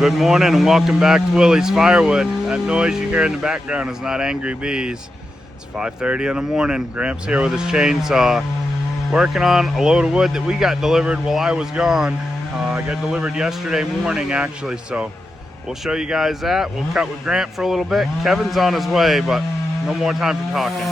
Good morning and welcome back to Willie's Firewood. That noise you hear in the background is not angry bees. It's 5:30 in the morning. Gramp's here with his chainsaw, working on a load of wood that we got delivered while I was gone. I got delivered yesterday morning actually, so we'll show you guys that. We'll cut with Gramp for a little bit. Kevin's on his way, but no more time for talking.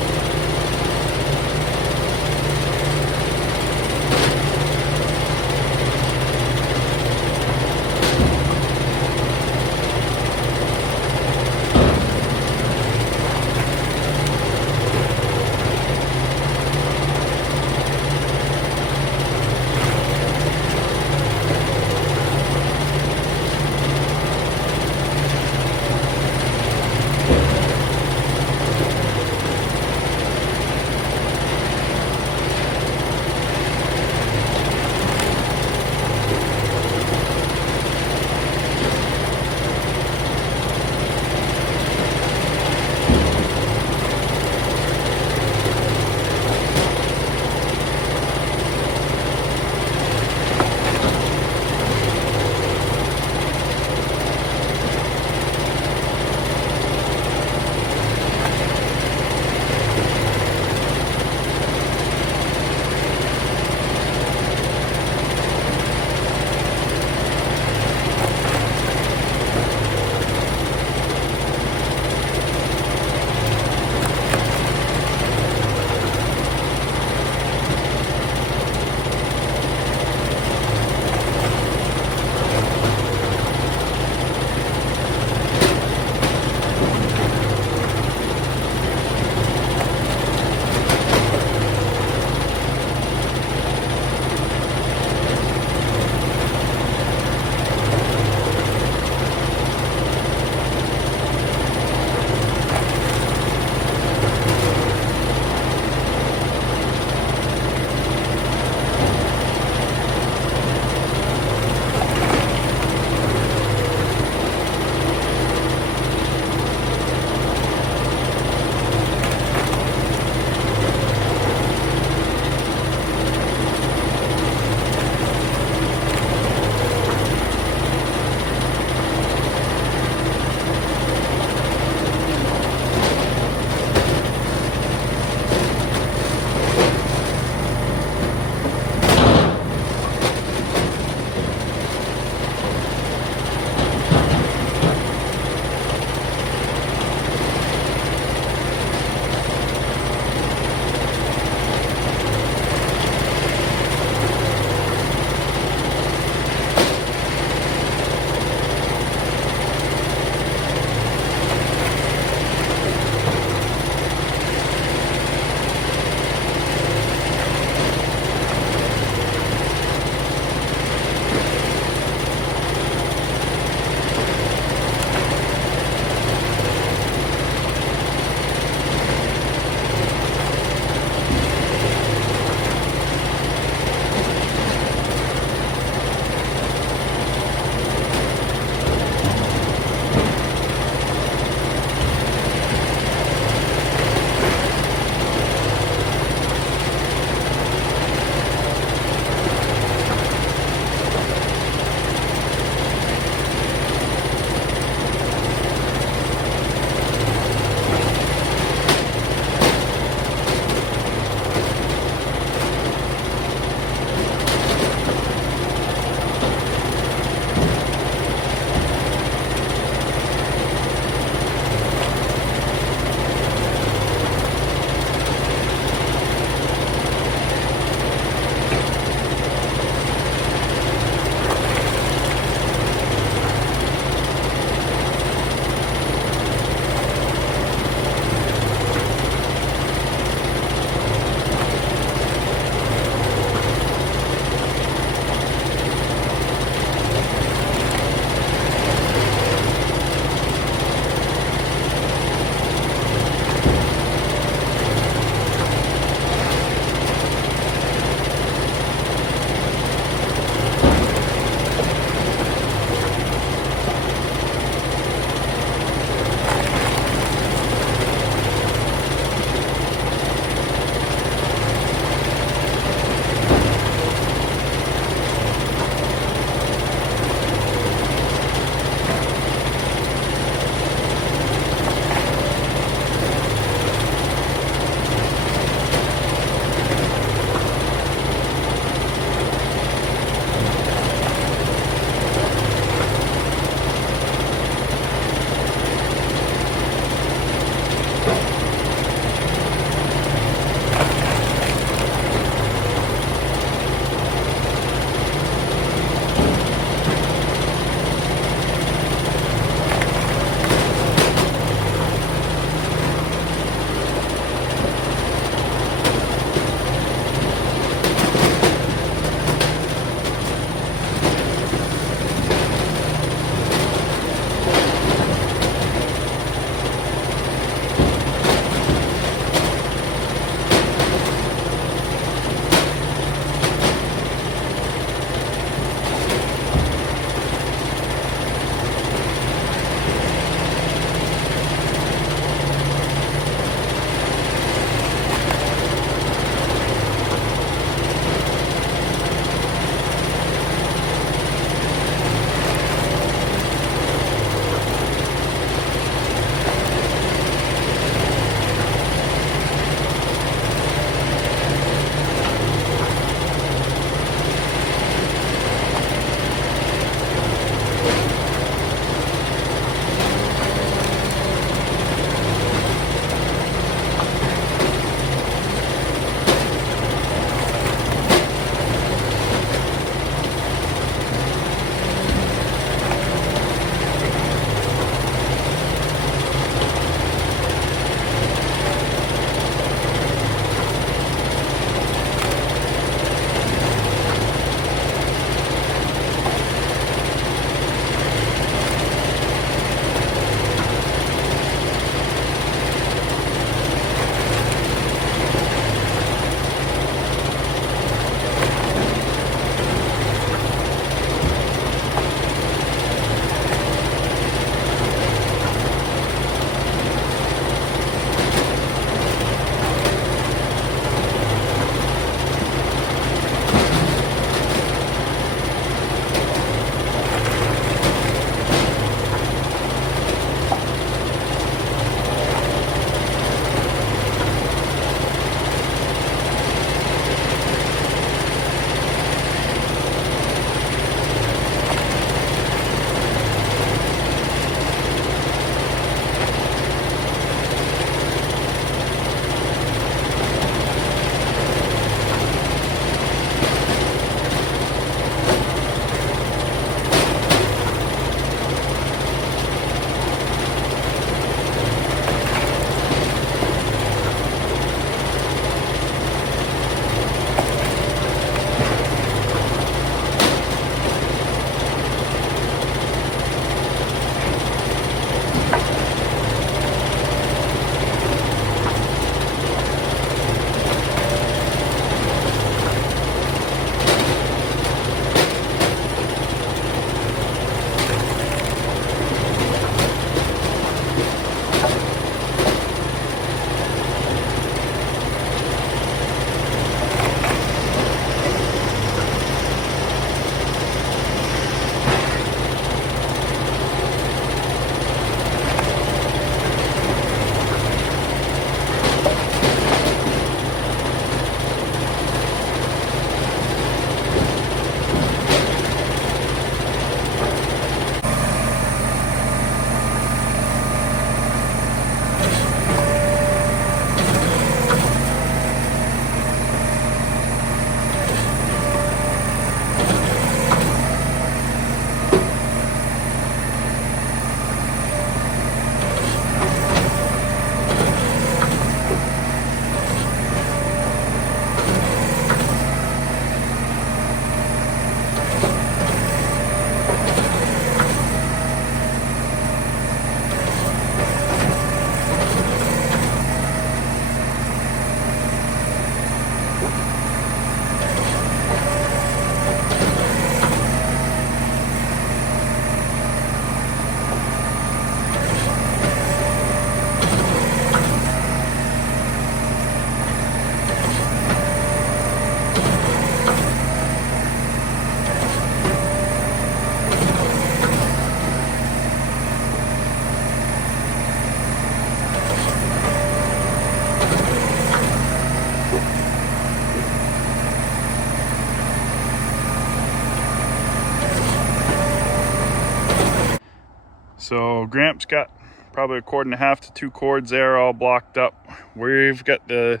So Gramp's got probably 1.5 to 2 cords there all blocked up. We've got the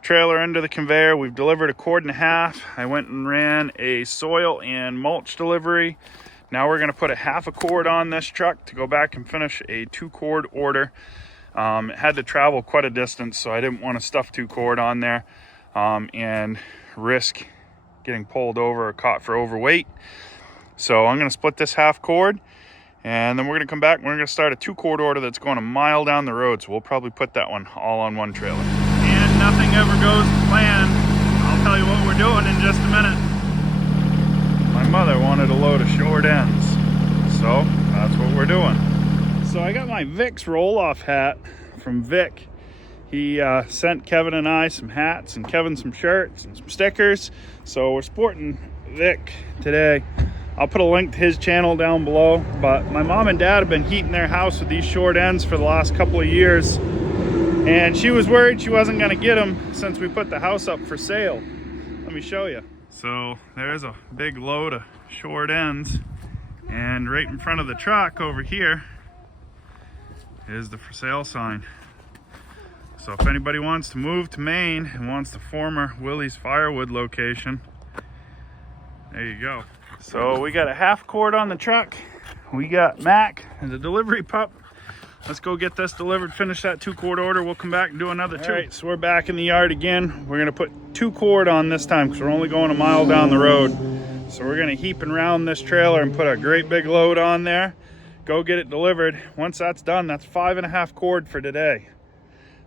trailer under the conveyor. We've delivered 1.5 cords. I went and ran a soil and mulch delivery. Now we're going to put 1/2 cord on this truck to go back and finish a 2-cord order. It had to travel quite a distance, so I didn't want to stuff 2 cord on there and risk getting pulled over or caught for overweight. So I'm going to split this 1/2 cord, and then we're going to come back and we're going to start a 2-cord order that's going a mile down the road. So we'll probably put that one all on one trailer. And nothing ever goes to plan. I'll tell you what we're doing in just a minute. My mother wanted a load of short ends, so that's what we're doing. So I got my Vic's roll-off hat from Vic. He sent Kevin and I some hats and Kevin some shirts and some stickers. So we're sporting Vic today. I'll put a link to his channel down below. But my mom and dad have been heating their house with these short ends for the last couple of years. And she was worried she wasn't gonna get them since we put the house up for sale. Let me show you. So there's a big load of short ends. And right in front of the truck over here is the for sale sign. So if anybody wants to move to Maine and wants the former Willie's Firewood location, there you go. So we got a 1/2 cord on the truck. We got Mac and the delivery pup. Let's go get this delivered, finish that 2-cord order. We'll come back and do another 2. All right, so we're back in the yard again. We're gonna put 2 cord on this time because we're only going a mile down the road. So we're gonna heap and round this trailer and put a great big load on there. Go get it delivered. Once that's done, that's 5.5 cord for today.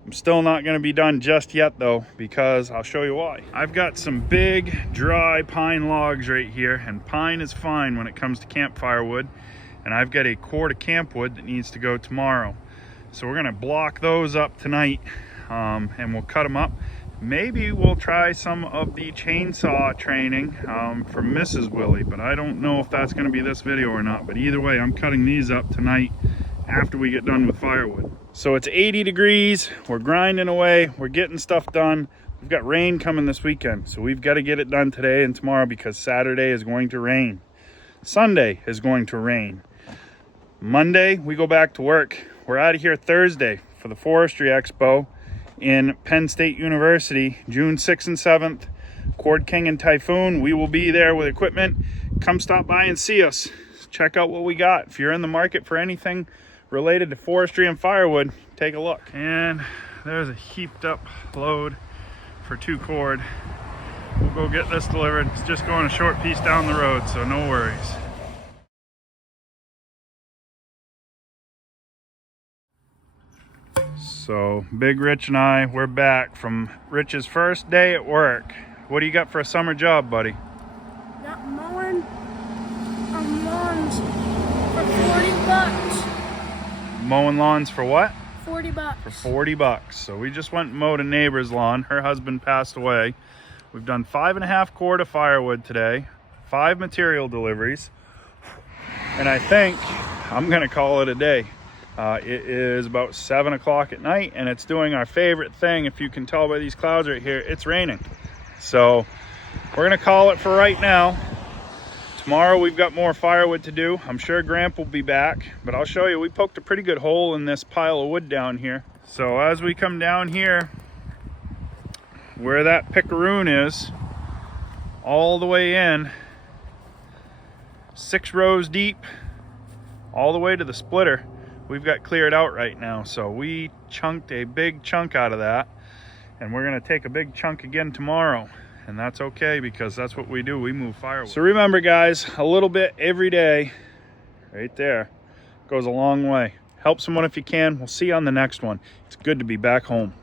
I'm still not going to be done just yet though, because I'll show you why. I've got some big dry pine logs right here, and pine is fine when it comes to campfire wood. And I've got a cord of camp wood that needs to go tomorrow. So we're going to block those up tonight and we'll cut them up. Maybe we'll try some of the chainsaw training from Mrs. Willie, but I don't know if that's going to be this video or not. But either way, I'm cutting these up tonight after we get done with firewood. So it's 80 degrees, we're grinding away, we're getting stuff done. We've got rain coming this weekend, so we've got to get it done today and tomorrow because Saturday is going to rain. Sunday is going to rain. Monday, we go back to work. We're out of here Thursday for the Forestry Expo in Penn State University, June 6th and 7th. Cord King and Typhoon, we will be there with equipment. Come stop by and see us. Check out what we got. If you're in the market for anything related to forestry and firewood, take a look. And there's a heaped up load for 2 cord. We'll go get this delivered. It's just going a short piece down the road, so no worries. So Big Rich and I, we're back from Rich's first day at work. What do you got for a summer job, buddy? Got mowing lawns for 40 bucks. Mowing lawns for what? 40 bucks. For 40 bucks. So we just went and mowed a neighbor's lawn. Her husband passed away. We've done 5.5 cord of firewood today, 5 material deliveries, and I think I'm gonna call it a day. It is about 7 o'clock at night, and it's doing our favorite thing. If you can tell by these clouds right here, it's raining. So we're gonna call it for right now. Tomorrow we've got more firewood to do. I'm sure Gramp will be back, but I'll show you. We poked a pretty good hole in this pile of wood down here. So as we come down here, where that picaroon is, all the way in, 6 rows deep, all the way to the splitter, we've got cleared out right now. So we chunked a big chunk out of that, and we're gonna take a big chunk again tomorrow. And that's okay, because that's what we do. We move firewood. So remember guys, a little bit every day, right there, goes a long way. Help someone if you can. We'll see you on the next one. It's good to be back home.